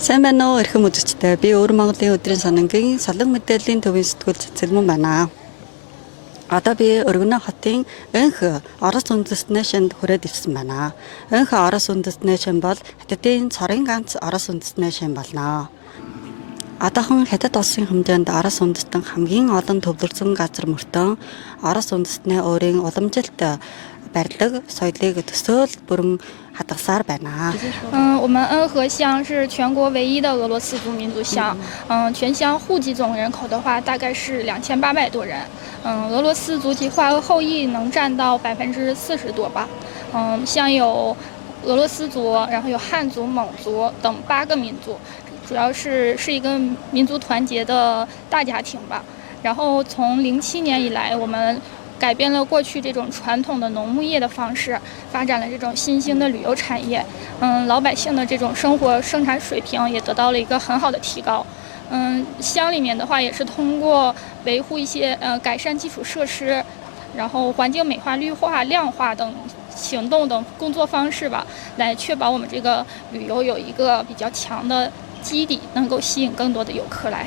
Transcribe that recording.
Сайн байна уу эрхэм үзэгчдээ. Би өөр Монголын өдрийн санангийн солон мэдээллийн төвийн сэтгүүл цэцэлмэн байна. Одоо би Өргөнөө хотын Өнх Орос үндэстний шинд хүрээд ирсэн байна. Өнх Орос үндэстний шин бол Хятадын цорын ганц Орос үндэстний шин болно. Одоохон Хятад улсын хэмжээнд Орос үндэстэн хамгийн олон төвлөрсөн газар мөртөө Орос үндэстний өөрийн уламжилт барилга соёлыг төсөөл бүрэн хадгалсаар байна. 我们恩和乡是全国唯一的俄罗斯族民族乡。全乡户籍总人口的话，大概是2800多人。俄罗斯族籍化和后裔能占到40%多吧。像有俄罗斯族，然后有汉族、蒙族等8个民族，主要是一个民族团结的大家庭吧。然后从07年以来，我们改变了过去这种传统的农牧业的方式，发展了这种新兴的旅游产业。老百姓的这种生活生产水平也得到了一个很好的提高。乡里面的话也是通过维护一些改善基础设施，然后环境美化、绿化、亮化等行动等工作方式吧，来确保我们这个旅游有一个比较强的基底，能够吸引更多的游客来。